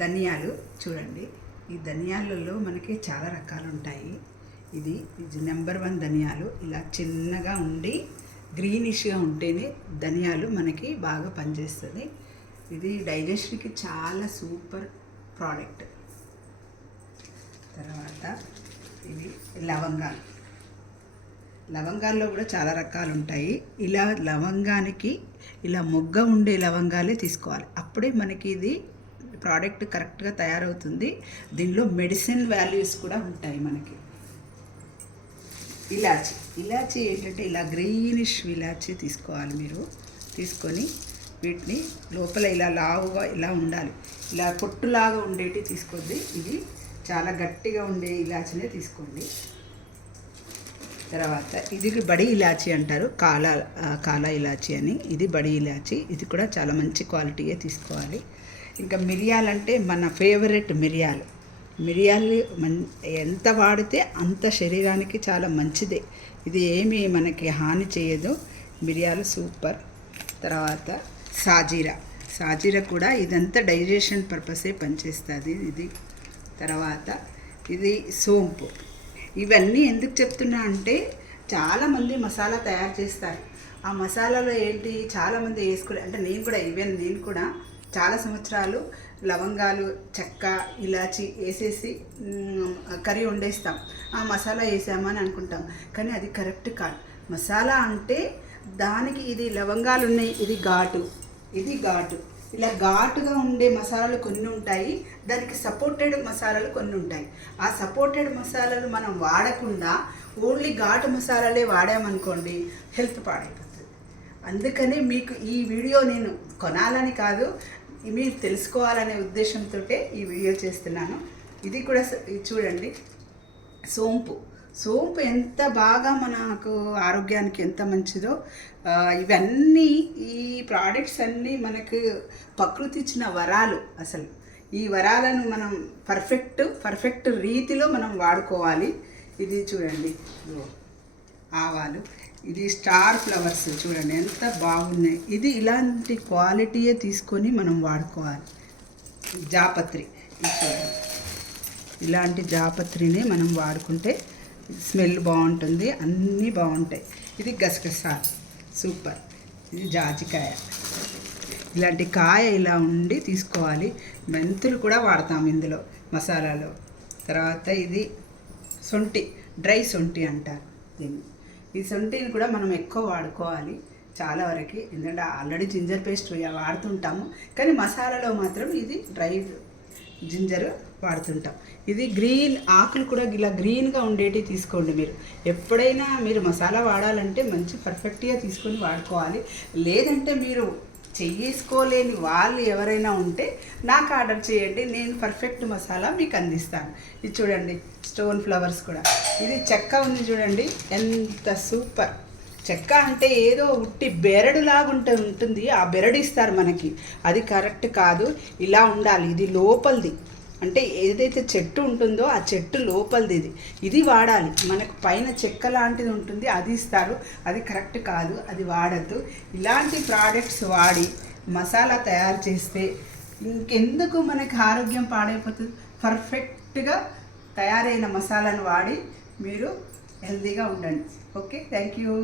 ధనియాలు చూడండి. ఈ ధనియాలలో మనకి చాలా రకాలు ఉంటాయి. ఇది నెంబర్ 1 ధనియాలు. ఇలా చిన్నగా ఉండి గ్రీనిష్గా ఉంటేనే ధనియాలు మనకి బాగా పనిచేస్తుంది. ఇది డైజెషన్కి చాలా సూపర్ ప్రోడక్ట్. తర్వాత ఇవి లవంగాల్లో కూడా చాలా రకాలు ఉంటాయి. ఇలా లవంగానికి ఇలా మొగ్గ ఉండే లవంగాలే తీసుకోవాలి. అప్పుడే మనకి ఇది ప్రోడక్ట్ కరెక్ట్గా తయారవుతుంది. దీనిలో మెడిసిన్ వాల్యూస్ కూడా ఉంటాయి మనకి. ఇలాచీ ఏంటంటే ఇలా గ్రీనిష్ ఇలాచీ తీసుకోవాలి. మీరు తీసుకొని వీటిని లోపల ఇలా లావుగా ఇలా ఉండాలి, ఇలా పొట్టులాగా ఉండేటి తీసుకోండి. ఇది చాలా గట్టిగా ఉండే ఇలాచీనే తీసుకోండి. తర్వాత ఇది బడి ఇలాచీ అంటారు, కాలా ఇలాచీ అని. ఇది బడి ఇలాచీ. ఇది కూడా చాలా మంచి క్వాలిటీయే తీసుకోవాలి. ఇంకా మిరియాలంటే మన ఫేవరెట్ మిరియాలు ఎంత వాడితే అంత శరీరానికి చాలా మంచిదే. ఇది ఏమీ మనకి హాని చేయదు. మిరియాలు సూపర్. తర్వాత సాజీరా కూడా ఇదంతా డైజెషన్ పర్పసే పనిచేస్తుంది ఇది. తర్వాత ఇది సోంపు. ఇవన్నీ ఎందుకు చెప్తున్నా అంటే చాలామంది మసాలా తయారు చేస్తారు. ఆ మసాలాలో ఏంటి చాలామంది వేసుకునే, అంటే నేను కూడా చాలా సంవత్సరాలు లవంగాలు, చెక్క, ఇలాచి వేసేసి కర్రీ వండేస్తాం. ఆ మసాలా వేసామని అనుకుంటాం, కానీ అది కరెక్ట్ కాదు. మసాలా అంటే దానికి ఇది లవంగాలు ఉన్నాయి, ఇది ఘాటు. ఇలా ఘాటుగా ఉండే మసాలాలు కొన్ని ఉంటాయి, దానికి సపోర్టెడ్ మసాలాలు కొన్ని ఉంటాయి. ఆ సపోర్టెడ్ మసాలాలు మనం వాడకుండా ఓన్లీ ఘాటు మసాలాలే వాడామనుకోండి, హెల్త్ పాడైపోతుంది. అందుకని మీకు ఈ వీడియో నేను కొనాలని కాదు, మీరు తెలుసుకోవాలనే ఉద్దేశంతో ఈ వీడియో చేస్తున్నాను. ఇది కూడా చూడండి, సోంపు ఎంత బాగా మనకు ఆరోగ్యానికి ఎంత మంచిదో. ఇవన్నీ ఈ ప్రోడక్ట్స్ అన్నీ మనకు ప్రకృతి ఇచ్చిన వరాలు. అసలు ఈ వరాలను మనం పర్ఫెక్ట్ రీతిలో మనం వాడుకోవాలి. ఇది చూడండి, ఆవాలు, ఇది స్టార్ ఫ్లవర్స్ చూడండి ఎంత బాగున్నాయి. ఇది ఇలాంటి క్వాలిటీయే తీసుకొని మనం వాడుకోవాలి. జాపత్రి చూడండి, ఇలాంటి జాపత్రిని మనం వాడుకుంటే స్మెల్ బాగుంటుంది, అన్నీ బాగుంటాయి. ఇది గసగసాలు సూపర్. ఇది జాజికాయ, ఇలాంటి కాయ ఇలా ఉండి తీసుకోవాలి. మెంతులు కూడా వాడతాం ఇందులో మసాలాలో. తర్వాత ఇది డ్రై శొంఠి అంటారు దీన్ని. ఈ శొంఠిని కూడా మనం ఎక్కువ వాడుకోవాలి చాలా వరకు, ఎందుకంటే ఆల్రెడీ జింజర్ పేస్ట్ వాడుతుంటాము, కానీ మసాలాలో మాత్రం ఇది డ్రై జింజర్ వాడుతుంటాం. ఇది గ్రీన్ ఆకులు కూడా ఇలా గ్రీన్గా ఉండేటి తీసుకోండి. మీరు ఎప్పుడైనా మీరు మసాలా వాడాలంటే మంచి పర్ఫెక్ట్గా తీసుకొని వాడుకోవాలి. లేదంటే మీరు చేసుకోలేని వాళ్ళు ఎవరైనా ఉంటే నాకు ఆర్డర్ చేయండి, నేను పర్ఫెక్ట్ మసాలా మీకు అందిస్తాను. ఇది చూడండి, స్టోన్ ఫ్లవర్స్ కూడా. ఇది చెక్క ఉంది చూడండి, ఎంత సూపర్. చెక్క అంటే ఏదో ఉట్టి బెరడులాగా ఉంటుంది, ఆ బెరడు ఇస్తారు మనకి, అది కరెక్ట్ కాదు. ఇలా ఉండాలి. ఇది లోపలిది, అంటే ఏదైతే చెట్టు ఉంటుందో ఆ చెట్టు లోపలిది ఇది వాడాలి. మనకు పైన చెక్క లాంటిది ఉంటుంది, అది ఇస్తారు, అది కరెక్ట్ కాదు, అది వాడద్దు. ఇలాంటి ప్రోడక్ట్స్ వాడి మసాలా తయారు చేస్తే ఇంకెందుకు మనకి ఆరోగ్యం పాడైపోతుంది. పర్ఫెక్ట్గా తయారైన మసాలాను వాడి మీరు హెల్తీగా ఉండండి. Okay, thank you.